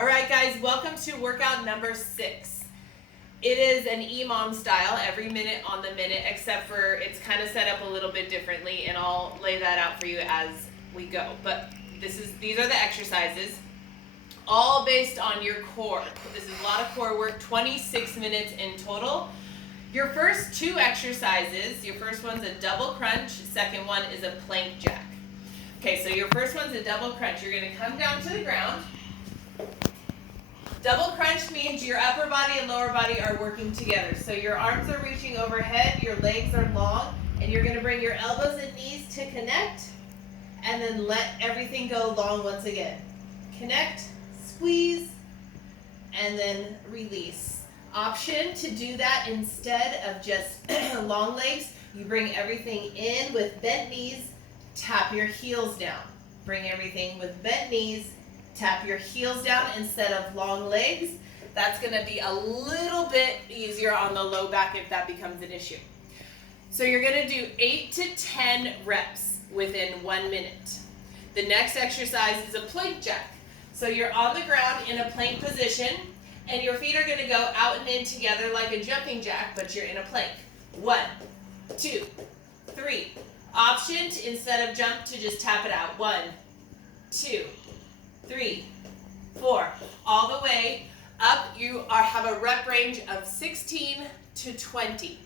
All right, guys, welcome to workout number 6. It is an EMOM style, every minute on the minute, except for it's kind of set up a little bit differently, and I'll lay that out for you as we go. But these are the exercises, all based on your core. This is a lot of core work, 26 minutes in total. Your first 2 exercises, your first one's a double crunch, second one is a plank jack. Okay, so your first one's a double crunch. You're going to come down to the ground. Double crunch means your upper body and lower body are working together. So your arms are reaching overhead, your legs are long, and you're going to bring your elbows and knees to connect, and then let everything go long once again. Connect, squeeze, and then release. Option to do that instead of just long legs. You bring everything in with bent knees, tap your heels down. Bring everything with bent knees, tap your heels down instead of long legs. That's going to be a little bit easier on the low back if that becomes an issue. So you're going to do 8 to 10 reps within 1 minute. The next exercise is a plank jack. So you're on the ground in a plank position, and your feet are going to go out and in together like a jumping jack, but you're in a plank. 1, 2, 3. Option to, instead of jump, to just tap it out. 1, 2, 3, 4, all the way up. You have a rep range of 16 to 20.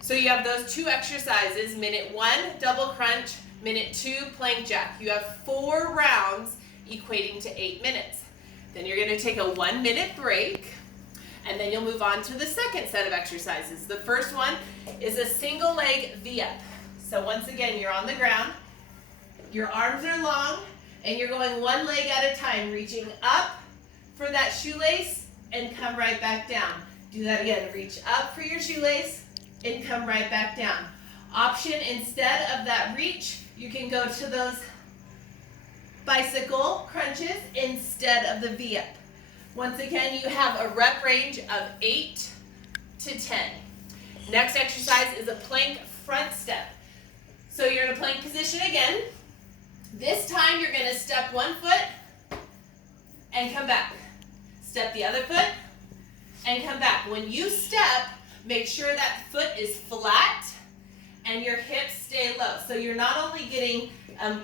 So you have those 2 exercises, minute 1, double crunch, minute 2, plank jack. You have 4 rounds equating to 8 minutes. Then you're going to take a 1 minute break, and then you'll move on to the second set of exercises. The first one is a single leg V-up. So once again, you're on the ground, your arms are long, and you're going 1 leg at a time, reaching up for that shoelace and come right back down. Do that again. Reach up for your shoelace and come right back down. Option, instead of that reach, you can go to those bicycle crunches instead of the V-up. Once again, you have a rep range of 8 to 10. Next exercise is a plank front step. So you're in a plank position again. This time you're going to step 1 foot and come back. Step the other foot and come back. When you step, make sure that foot is flat and your hips stay low. So you're not only getting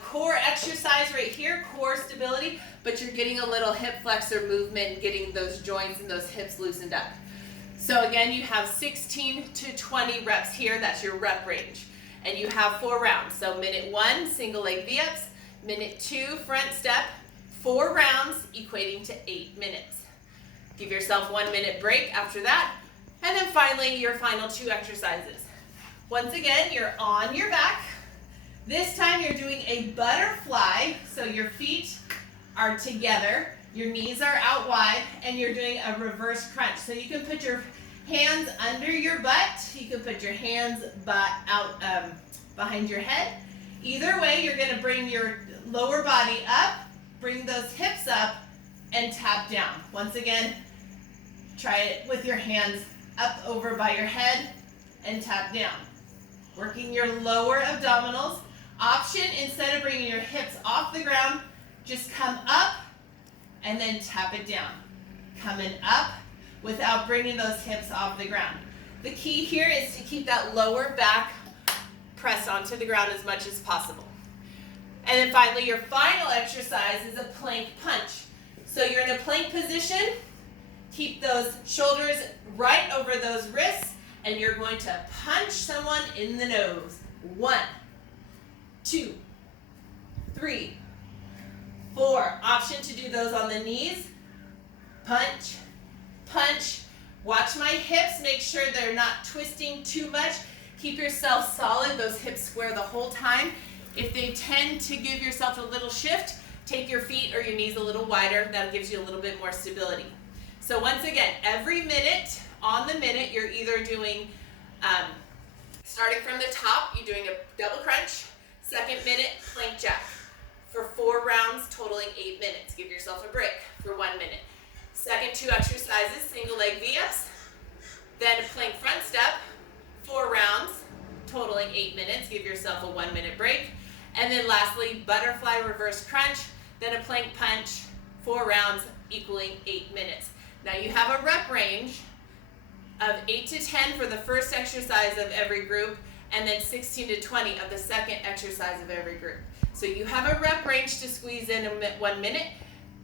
core exercise right here, core stability, but you're getting a little hip flexor movement and getting those joints and those hips loosened up. So again, you have 16 to 20 reps here. That's your rep range. And you have 4 rounds. So minute 1, single leg V-ups. Minute 2, front step, 4 rounds equating to 8 minutes. Give yourself 1 minute break after that. And then finally, your final 2 exercises. Once again, you're on your back. This time you're doing a butterfly, so your feet are together, your knees are out wide, and you're doing a reverse crunch. So you can put your hands under your butt, you can put your hands out behind your head. Either way, you're going to bring your lower body up, bring those hips up, and tap down. Once again, try it with your hands up over by your head and tap down. Working your lower abdominals. Option, instead of bringing your hips off the ground, just come up and then tap it down. Coming up without bringing those hips off the ground. The key here is to keep that lower back pressed onto the ground as much as possible. And then finally, your final exercise is a plank punch. So you're in a plank position, keep those shoulders right over those wrists, and you're going to punch someone in the nose. 1, 2, 3, 4. Option to do those on the knees. Punch, punch. Watch my hips, make sure they're not twisting too much. Keep yourself solid, those hips square the whole time. If they tend to give yourself a little shift, take your feet or your knees a little wider. That gives you a little bit more stability. So once again, every minute, on the minute, you're either doing, starting from the top, you're doing a double crunch, second minute, plank jack. For 4 rounds, totaling 8 minutes. Give yourself a break for 1 minute. Second 2 exercises, single leg V-ups, then a plank front step, 4 rounds, totaling 8 minutes. Give yourself a 1 minute break. And then lastly, butterfly reverse crunch, then a plank punch, 4 rounds, equaling 8 minutes. Now you have a rep range of 8 to 10 for the first exercise of every group, and then 16 to 20 of the second exercise of every group. So you have a rep range to squeeze in 1 minute,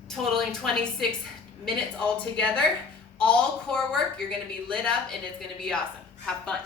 totaling 26 minutes altogether. All core work, you're going to be lit up and it's going to be awesome. Have fun.